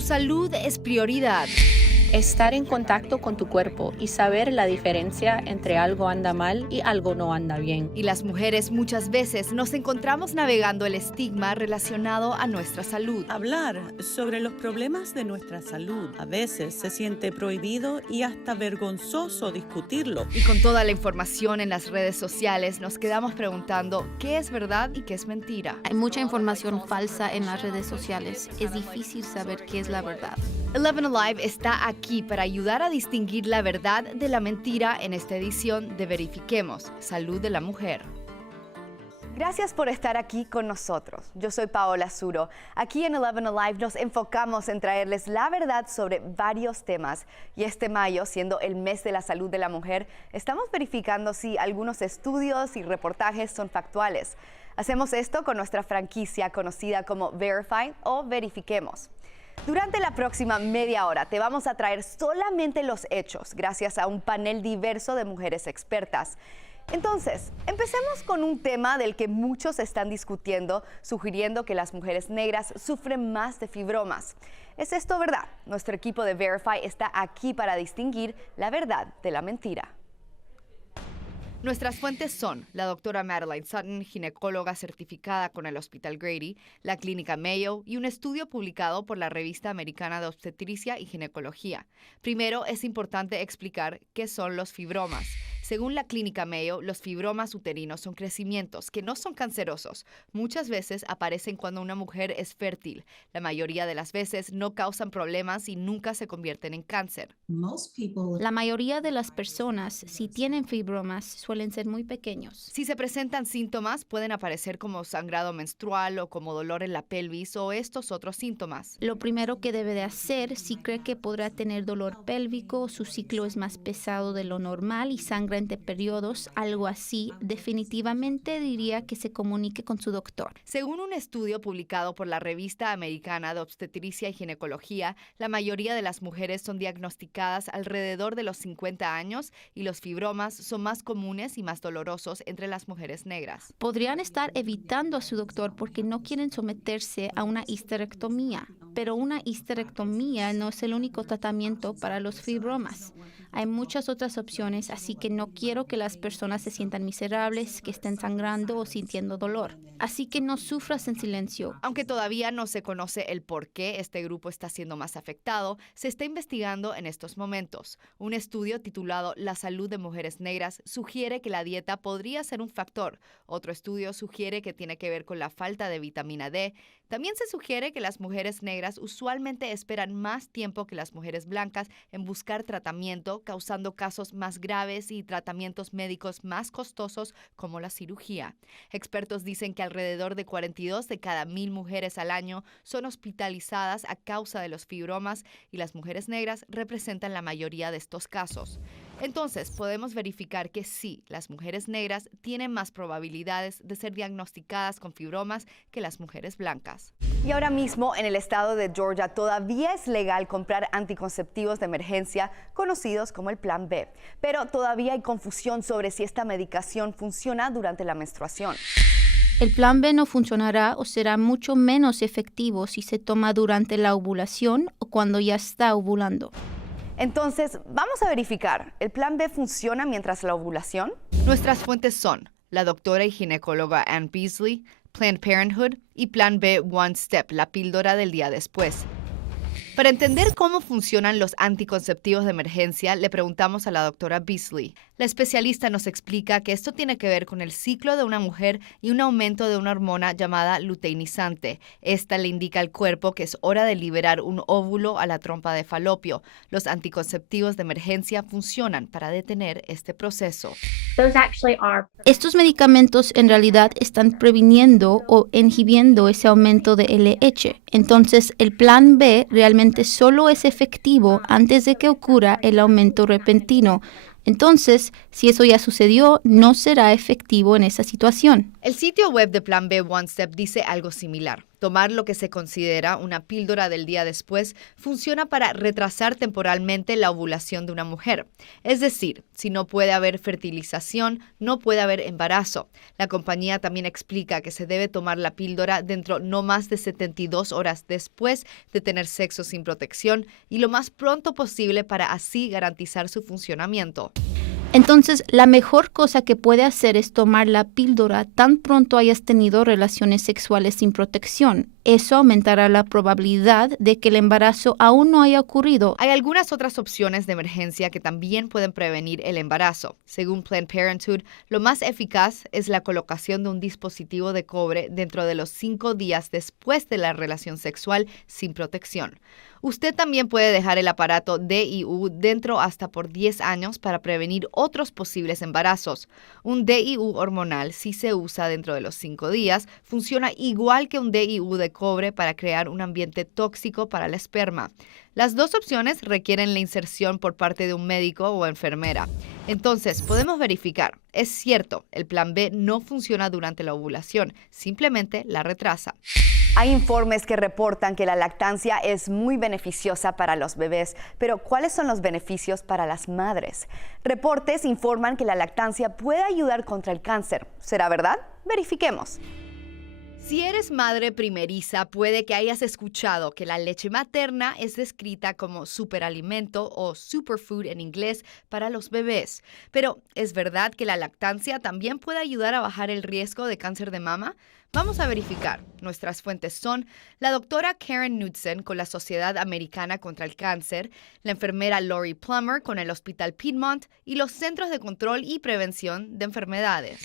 Tu salud es prioridad. Estar en contacto con tu cuerpo y saber la diferencia entre algo anda mal y algo no anda bien. Y las mujeres muchas veces nos encontramos navegando el estigma relacionado a nuestra salud. Hablar sobre los problemas de nuestra salud a veces se siente prohibido y hasta vergonzoso discutirlo. Y con toda la información en las redes sociales nos quedamos preguntando qué es verdad y qué es mentira. Hay mucha información falsa en las redes sociales. Es difícil saber qué es la verdad. 11 Alive está aquí para ayudar a distinguir la verdad de la mentira en esta edición de Verifiquemos, Salud de la Mujer. Gracias por estar aquí con nosotros. Yo soy Paola Zuro. Aquí en 11 Alive nos enfocamos en traerles la verdad sobre varios temas. Y este mayo, siendo el mes de la salud de la mujer, estamos verificando si algunos estudios y reportajes son factuales. Hacemos esto con nuestra franquicia conocida como Verify o Verifiquemos. Durante la próxima media hora te vamos a traer solamente los hechos gracias a un panel diverso de mujeres expertas. Entonces, empecemos con un tema del que muchos están discutiendo, sugiriendo que las mujeres negras sufren más de fibromas. ¿Es esto verdad? Nuestro equipo de Verify está aquí para distinguir la verdad de la mentira. Nuestras fuentes son la doctora Madeline Sutton, ginecóloga certificada con el Hospital Grady, la Clínica Mayo y un estudio publicado por la Revista Americana de Obstetricia y Ginecología. Primero, es importante explicar qué son los fibromas. Según la Clínica Mayo, los fibromas uterinos son crecimientos que no son cancerosos. Muchas veces aparecen cuando una mujer es fértil. La mayoría de las veces no causan problemas y nunca se convierten en cáncer. La mayoría de las personas, si tienen fibromas, suelen ser muy pequeños. Si se presentan síntomas, pueden aparecer como sangrado menstrual o como dolor en la pelvis o estos otros síntomas. Lo primero que debe de hacer si cree que podrá tener dolor pélvico, su ciclo es más pesado de lo normal y sangra entre periodos, algo así, definitivamente diría que se comunique con su doctor. Según un estudio publicado por la Revista Americana de Obstetricia y Ginecología, la mayoría de las mujeres son diagnosticadas alrededor de los 50 años y los fibromas son más comunes y más dolorosos entre las mujeres negras. Podrían estar evitando a su doctor porque no quieren someterse a una histerectomía, pero una histerectomía no es el único tratamiento para los fibromas. Hay muchas otras opciones, así que no quiero que las personas se sientan miserables, que estén sangrando o sintiendo dolor. Así que no sufras en silencio. Aunque todavía no se conoce el por qué este grupo está siendo más afectado, se está investigando en estos momentos. Un estudio titulado La salud de mujeres negras sugiere que la dieta podría ser un factor. Otro estudio sugiere que tiene que ver con la falta de vitamina D. También se sugiere que las mujeres negras usualmente esperan más tiempo que las mujeres blancas en buscar tratamiento, causando casos más graves y tratamientos médicos más costosos como la cirugía. Expertos dicen que alrededor de 42 de cada 1,000 mujeres al año son hospitalizadas a causa de los fibromas y las mujeres negras representan la mayoría de estos casos. Entonces, podemos verificar que sí, las mujeres negras tienen más probabilidades de ser diagnosticadas con fibromas que las mujeres blancas. Y ahora mismo en el estado de Georgia todavía es legal comprar anticonceptivos de emergencia conocidos como el Plan B, pero todavía hay confusión sobre si esta medicación funciona durante la menstruación. El plan B no funcionará o será mucho menos efectivo si se toma durante la ovulación o cuando ya está ovulando. Entonces, vamos a verificar, ¿el Plan B funciona mientras la ovulación? Nuestras fuentes son la doctora y ginecóloga Ann Beasley, Planned Parenthood y Plan B One Step, la píldora del día después. Para entender cómo funcionan los anticonceptivos de emergencia, le preguntamos a la doctora Beasley. La especialista nos explica que esto tiene que ver con el ciclo de una mujer y un aumento de una hormona llamada luteinizante. Esta le indica al cuerpo que es hora de liberar un óvulo a la trompa de falopio. Los anticonceptivos de emergencia funcionan para detener este proceso. Estos medicamentos en realidad están previniendo o inhibiendo ese aumento de LH. Entonces, el plan B realmente solo es efectivo antes de que ocurra el aumento repentino. Entonces, si eso ya sucedió, no será efectivo en esa situación. El sitio web de Plan B One Step dice algo similar. Tomar lo que se considera una píldora del día después funciona para retrasar temporalmente la ovulación de una mujer. Es decir, si no puede haber fertilización, no puede haber embarazo. La compañía también explica que se debe tomar la píldora dentro no más de 72 horas después de tener sexo sin protección y lo más pronto posible para así garantizar su funcionamiento. Entonces, la mejor cosa que puede hacer es tomar la píldora tan pronto hayas tenido relaciones sexuales sin protección. Eso aumentará la probabilidad de que el embarazo aún no haya ocurrido. Hay algunas otras opciones de emergencia que también pueden prevenir el embarazo. Según Planned Parenthood, lo más eficaz es la colocación de un dispositivo de cobre dentro de los 5 días después de la relación sexual sin protección. Usted también puede dejar el aparato DIU dentro hasta por 10 años para prevenir otros posibles embarazos. Un DIU hormonal, si se usa dentro de los 5 días, funciona igual que un DIU de cobre para crear un ambiente tóxico para el esperma. Las dos opciones requieren la inserción por parte de un médico o enfermera. Entonces, podemos verificar. Es cierto, el plan B no funciona durante la ovulación, simplemente la retrasa. Hay informes que reportan que la lactancia es muy beneficiosa para los bebés, pero ¿cuáles son los beneficios para las madres? Reportes informan que la lactancia puede ayudar contra el cáncer. ¿Será verdad? Verifiquemos. Si eres madre primeriza, puede que hayas escuchado que la leche materna es descrita como superalimento o superfood en inglés para los bebés. Pero, ¿es verdad que la lactancia también puede ayudar a bajar el riesgo de cáncer de mama? Vamos a verificar. Nuestras fuentes son la doctora Karen Knudsen con la Sociedad Americana contra el Cáncer, la enfermera Lori Plummer con el Hospital Piedmont y los Centros de Control y Prevención de Enfermedades.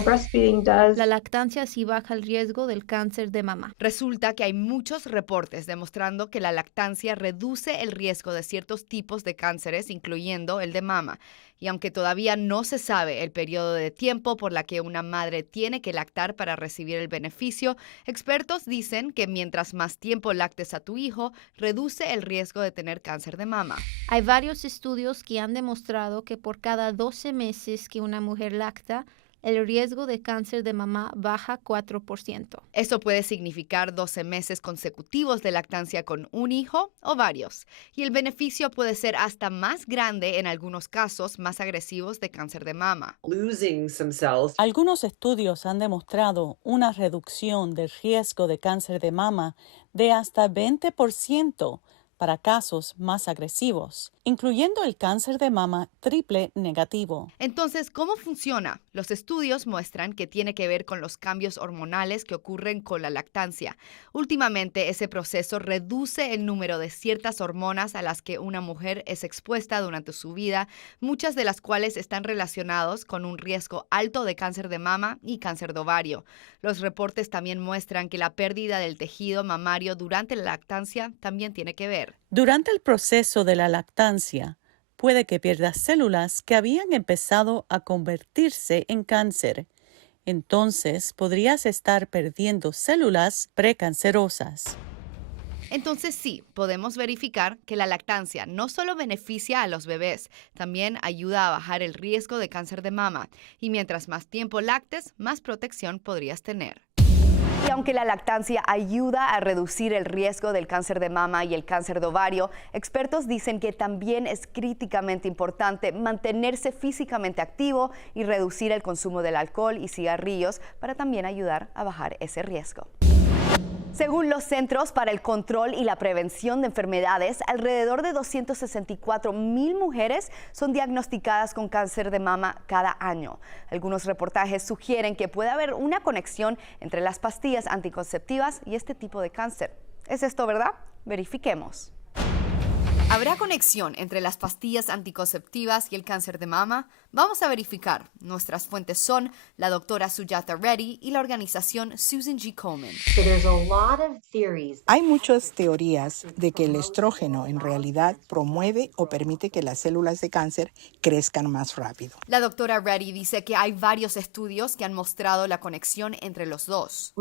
La lactancia sí baja el riesgo del cáncer de mama. Resulta que hay muchos reportes demostrando que la lactancia reduce el riesgo de ciertos tipos de cánceres, incluyendo el de mama. Y aunque todavía no se sabe el periodo de tiempo por la que una madre tiene que lactar para recibir el beneficio, expertos dicen que mientras más tiempo lactes a tu hijo, reduce el riesgo de tener cáncer de mama. Hay varios estudios que han demostrado que por cada 12 meses que una mujer lacta, el riesgo de cáncer de mama baja 4%. Eso puede significar 12 meses consecutivos de lactancia con un hijo o varios. Y el beneficio puede ser hasta más grande en algunos casos más agresivos de cáncer de mama. Algunos estudios han demostrado una reducción del riesgo de cáncer de mama de hasta 20% para casos más agresivos, incluyendo el cáncer de mama triple negativo. Entonces, ¿cómo funciona? Los estudios muestran que tiene que ver con los cambios hormonales que ocurren con la lactancia. Últimamente, ese proceso reduce el número de ciertas hormonas a las que una mujer es expuesta durante su vida, muchas de las cuales están relacionadas con un riesgo alto de cáncer de mama y cáncer de ovario. Los reportes también muestran que la pérdida del tejido mamario durante la lactancia también tiene que ver. Durante el proceso de la lactancia, puede que pierdas células que habían empezado a convertirse en cáncer. Entonces, podrías estar perdiendo células precancerosas. Entonces sí, podemos verificar que la lactancia no solo beneficia a los bebés, también ayuda a bajar el riesgo de cáncer de mama. Y mientras más tiempo lactes, más protección podrías tener. Y aunque la lactancia ayuda a reducir el riesgo del cáncer de mama y el cáncer de ovario, expertos dicen que también es críticamente importante mantenerse físicamente activo y reducir el consumo del alcohol y cigarrillos para también ayudar a bajar ese riesgo. Según los Centros para el Control y la Prevención de Enfermedades, alrededor de 264,000 mujeres son diagnosticadas con cáncer de mama cada año. Algunos reportajes sugieren que puede haber una conexión entre las pastillas anticonceptivas y este tipo de cáncer. ¿Es esto verdad? Verifiquemos. ¿Habrá conexión entre las pastillas anticonceptivas y el cáncer de mama? Vamos a verificar. Nuestras fuentes son la doctora Sujata Reddy y la organización Susan G. Komen. Hay muchas teorías de que el estrógeno en realidad promueve o permite que las células de cáncer crezcan más rápido. La doctora Reddy dice que hay varios estudios que han mostrado la conexión entre los dos.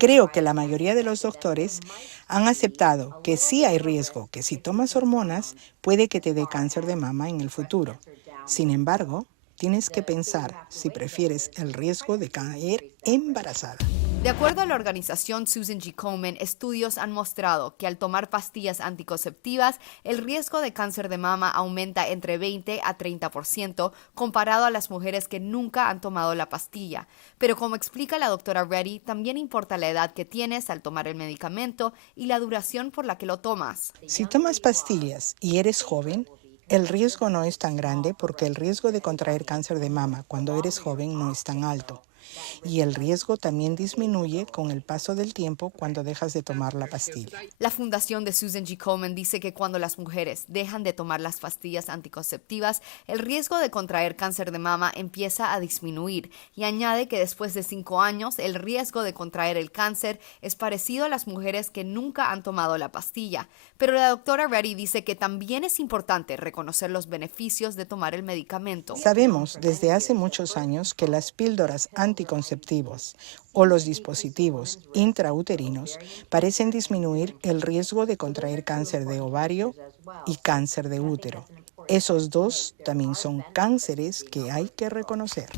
Creo que la mayoría de los doctores han aceptado que sí hay riesgo, que si tomas hormonas puede que te dé cáncer de mama en el futuro. Sin embargo, tienes que pensar si prefieres el riesgo de caer embarazada. De acuerdo a la organización Susan G. Komen, estudios han mostrado que al tomar pastillas anticonceptivas, el riesgo de cáncer de mama aumenta entre 20 a 30% comparado a las mujeres que nunca han tomado la pastilla. Pero como explica la doctora Reddy, también importa la edad que tienes al tomar el medicamento y la duración por la que lo tomas. Si tomas pastillas y eres joven, el riesgo no es tan grande porque el riesgo de contraer cáncer de mama cuando eres joven no es tan alto. Y el riesgo también disminuye con el paso del tiempo cuando dejas de tomar la pastilla. La fundación de Susan G. Komen dice que cuando las mujeres dejan de tomar las pastillas anticonceptivas, el riesgo de contraer cáncer de mama empieza a disminuir y añade que después de 5 años el riesgo de contraer el cáncer es parecido a las mujeres que nunca han tomado la pastilla. Pero la doctora Reddy dice que también es importante reconocer los beneficios de tomar el medicamento. Sabemos desde hace muchos años que las píldoras anticonceptivos o los dispositivos intrauterinos parecen disminuir el riesgo de contraer cáncer de ovario y cáncer de útero. Esos dos también son cánceres que hay que reconocer.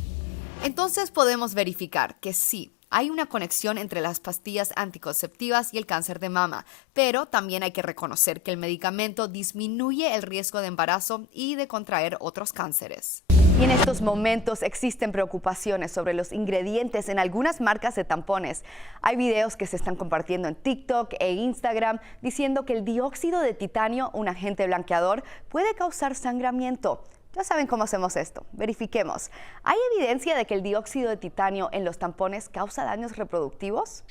Entonces podemos verificar que sí, hay una conexión entre las pastillas anticonceptivas y el cáncer de mama, pero también hay que reconocer que el medicamento disminuye el riesgo de embarazo y de contraer otros cánceres. Y en estos momentos existen preocupaciones sobre los ingredientes en algunas marcas de tampones. Hay videos que se están compartiendo en TikTok e Instagram diciendo que el dióxido de titanio, un agente blanqueador, puede causar sangramiento. Ya saben cómo hacemos esto. Verifiquemos. ¿Hay evidencia de que el dióxido de titanio en los tampones causa daños reproductivos?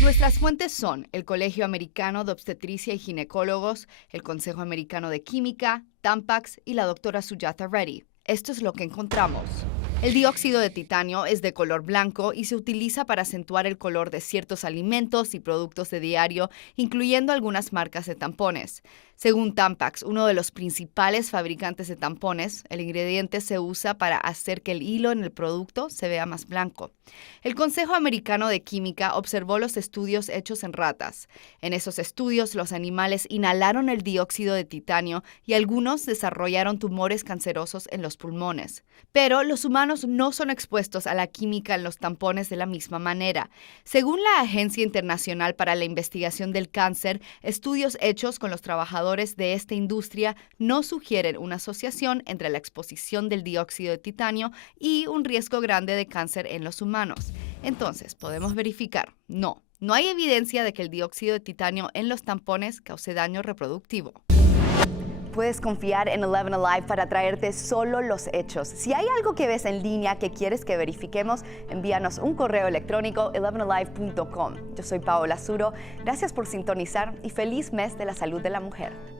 Nuestras fuentes son el Colegio Americano de Obstetricia y Ginecólogos, el Consejo Americano de Química, Tampax y la doctora Sujata Reddy. Esto es lo que encontramos. El dióxido de titanio es de color blanco y se utiliza para acentuar el color de ciertos alimentos y productos de diario, incluyendo algunas marcas de tampones. Según Tampax, uno de los principales fabricantes de tampones, el ingrediente se usa para hacer que el hilo en el producto se vea más blanco. El Consejo Americano de Química observó los estudios hechos en ratas. En esos estudios, los animales inhalaron el dióxido de titanio y algunos desarrollaron tumores cancerosos en los pulmones. Pero los humanos no son expuestos a la química en los tampones de la misma manera. Según la Agencia Internacional para la Investigación del Cáncer, estudios hechos con los trabajadores de esta industria no sugieren una asociación entre la exposición del dióxido de titanio y un riesgo grande de cáncer en los humanos. Entonces, podemos verificar, no hay evidencia de que el dióxido de titanio en los tampones cause daño reproductivo. Puedes confiar en 11 Alive para traerte solo los hechos. Si hay algo que ves en línea que quieres que verifiquemos, envíanos un correo electrónico 11alive.com. Yo soy Paola Suro. Gracias por sintonizar y feliz mes de la salud de la mujer.